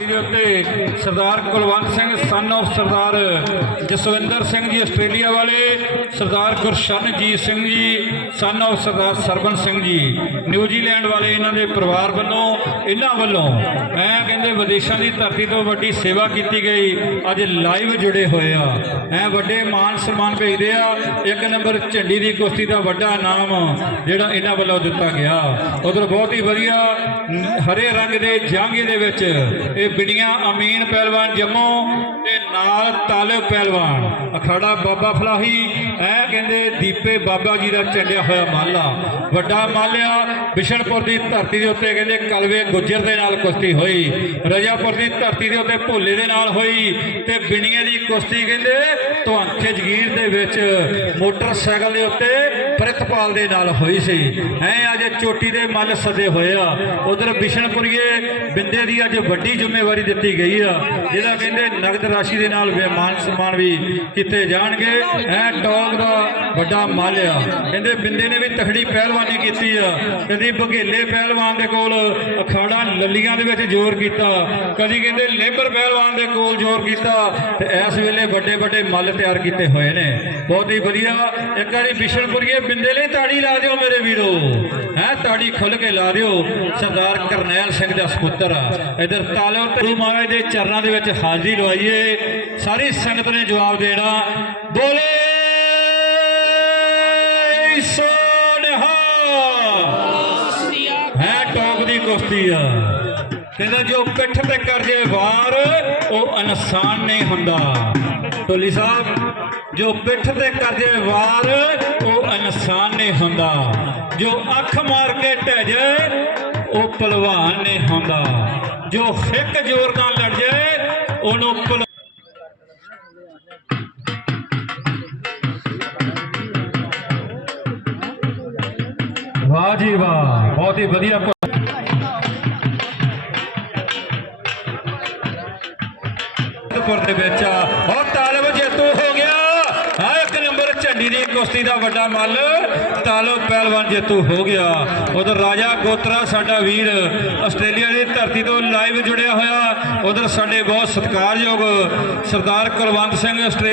ਦੇ ਉੱਤੇ Sardar Kulwant Singh son of Sardar Jaswinder Singh ji, Australia ਵਾਲੇ, ਸਰਦਾਰ Gursharanjit Singh ji son of Sardar Sarban Singh ji, New Zealand ਵਾਲੇ ਇਹਨਾਂ ਦੇ ਪਰਿਵਾਰ ਵੱਲੋਂ, ਇਹਨਾਂ ਵੱਲੋਂ ਮੈਂ ਵਿਦੇਸ਼ਾਂ ਦੀ ਧਰਤੀ ਤੋਂ ਵੱਡੀ ਸੇਵਾ ਕੀਤੀ ਗਈ। ਅੱਜ ਲਾਈਵ ਜੁੜੇ ਹੋਏ ਆ। ਐ ਵੱਡੇ ਮਾਨ ਸਨਮਾਨ ਭੇਜਦੇ ਆ। ਇੱਕ ਨੰਬਰ ਝੰਡੀ ਦੀ ਕੁਸ਼ਤੀ ਦਾ ਵੱਡਾ ਨਾਮ ਜਿਹੜਾ ਇਹਨਾਂ ਵੱਲੋਂ ਦਿੱਤਾ ਗਿਆ। ਉਧਰ ਬਹੁਤ ਹੀ ਵਧੀਆ ਹਰੇ ਰੰਗ ਦੇ ਜਾਂਗੇ ਦੇ ਵਿੱਚ ਇਹ ਬਿੜੀਆਂ ਅਮੀਨ ਪਹਿਲਵਾਨ ਜੰਮੋ ਤੇ ਨਾਲ ਤਾਲਬ ਪਹਿਲਵਾਨ। ਅਖਾੜਾ ਬਾਬਾ ਫਲਾਹੀ ਐ ਕਹਿੰਦੇ ਦੀਪੇ ਬਾਬਾ ਜੀ ਦਾ ਚੱਲਿਆ ਹੋਇਆ ਮਾਲਾ। ਵੱਡਾ ਮਾਲਿਆ ਬਿਸ਼ਨਪੁਰ ਦੀ ਧਰਤੀ ਦੇ ਉੱਤੇ ਕਹਿੰਦੇ ਕਲਵੇ ਗੁੱਜਰ ਦੇ ਨਾਲ ਕੁਸ਼ਤੀ ਹੋਈ। ਰਜਾਪੁਰ ਦੀ ਧਰਤੀ ਦੇ ਉੱਤੇ ਭੋਲੇ ਦੇ ਨਾਲ ਹੋਈ ਤੇ ਬਿਣੀਆਂ ਦੀ ਕੁਸ਼ਤੀ ਕਹਿੰਦੇ ਤੁਹਾਂਖੇ ਜਗੀਰ ਦੇ ਵਿੱਚ ਮੋਟਰਸਾਈਕਲ ਦੇ ਉੱਤੇ ਪ੍ਰਿਤਪਾਲ ਦੇ ਨਾਲ ਹੋਈ ਸੀ। ਐ ਅੱਜ ਚੋਟੀ ਦੇ ਮੱਲ ਸਦੇ ਹੋਏ ਆ। ਉਧਰ ਬਿਸ਼ਨਪੁਰੀਏ ਬਿੰਦੇ ਦੀ ਅੱਜ ਵੱਡੀ ਜ਼ਿੰਮੇਵਾਰੀ ਦਿੱਤੀ ਗਈ ਆ। ਜਿਹੜਾ ਕਹਿੰਦੇ ਨਗਦ ਰਾਸ਼ੀ ਦੇ ਨਾਲ ਵਿਮਾਨ ਸਨਮਾਨ ਵੀ ਕੀਤੇ ਜਾਣਗੇ। ਐ ਟੌਂਗ ਦਾ ਵੱਡਾ ਮੱਲ ਆ। ਕਹਿੰਦੇ ਬਿੰਦੇ ਨੇ ਵੀ ਤਖੜੀ ਪਹਿਲਵਾਨੀ ਕੀਤੀ ਆ। ਕਦੀ ਬਘੇਲੇ ਪਹਿਲਵਾਨ ਦੇ ਕੋਲ ਅਖਾੜਾ ਲੱਲੀਆਂ ਦੇ ਵਿੱਚ ਜ਼ੋਰ ਕੀਤਾ। ਕਦੀ ਕਹਿੰਦੇ ਲੇਬਰ ਪਹਿਲਵਾਨ ਦੇ ਕੋਲ ਜ਼ੋਰ ਕੀਤਾ। ਤੇ ਇਸ ਵੇਲੇ ਵੱਡੇ ਵੱਡੇ ਮੱਲ ਤਿਆਰ ਕੀਤੇ ਹੋਏ ਨੇ। ਬਹੁਤ ਹੀ ਵਧੀਆ। ਇੱਕ ਵਾਰੀ ਬਿਸ਼ਨਪੁਰੀਏ ਬਿੰਦੇ ਲਈ ਤਾੜੀ ਲਾ ਦਿਓ ਮੇਰੇ ਵੀਰੋ। ਹੈ, ਤਾੜੀ ਖੁੱਲ ਕੇ ਲਾ ਦਿਓ। ਸਰਦਾਰ ਕਰਨੈਲ ਸਿੰਘ ਦਾ ਸੁਪੁੱਤਰ ਆ। ਇਧਰ ਤਾਲੋ ਗੁਰੂ ਮਹਾਰਾਜ ਦੇ ਚਰਨਾਂ ਦੇ ਵਿੱਚ ਹਾਜ਼ਰੀ ਲਵਾਈਏ। ਸਾਰੀ ਸੰਗਤ ਨੇ ਜਵਾਬ ਦੇਣਾ। ਬੋਲੇ ਸੋਨਹਾ। ਹੈ ਟੌਪ ਦੀ ਕੁਸ਼ਤੀ ਆ। ਕਹਿੰਦਾ ਜੋ ਪਿੱਠ ਤੇ ਕਰ ਜੇ ਵਾਰ, ਉਹ ਇਨਸਾਨ ਨਹੀਂ ਹੁੰਦਾ। ਟੋਲੀ ਸਾਹਿਬ, ਜੋ ਪਿੱਠ ਤੇ ਕਰ ਜੇ ਵਾਰ, ਉਹ ਇਨਸਾਨ ਨਹੀਂ ਹੁੰਦਾ। ਜੋ ਅੱਖ ਮਾਰ ਕੇ ਢਹਿ ਜਾਏ ਉਹ ਪਹਿਲਵਾਨ ਨਹੀਂ ਹੁੰਦਾ। ਜੋ ਫਿੱਕ ਜ਼ੋਰ ਨਾਲ ਲੜ ਜਾਏ ਉਹਨੂੰ ਵਾਹ ਜੀ ਵਾਹ ਬਹੁਤ ਹੀ ਵਧੀਆ ਪੁਰ ਦੇ ਵਿੱਚ ਆ। ਤਾਲਬ ਜੇਤੂ ਹੋ ਗਿਆ। ਆ ਇੱਕ ਨੰਬਰ ਝੰਡੀ ਦੀ ਕੁਸ਼ਤੀ ਦਾ ਵੱਡਾ ਮੱਲ। ਤਾਲਬ ਪਹਿਲਵਾਨ ਜੇਤੂ ਹੋ ਗਿਆ। ਉਧਰ ਰਾਜਾ ਗੋਤਰਾ ਸਾਡਾ ਵੀਰ ਆਸਟ੍ਰੇਲੀਆ ਦੀ ਧਰਤੀ ਤੋਂ ਲਾਈਵ ਜੁੜਿਆ ਹੋਇਆ। ਉਧਰ ਸਾਡੇ ਬਹੁਤ ਸਤਿਕਾਰਯੋਗ ਸਰਦਾਰ ਕੁਲਵੰਤ ਸਿੰਘ ਆਸਟ੍ਰੇਲੀਆ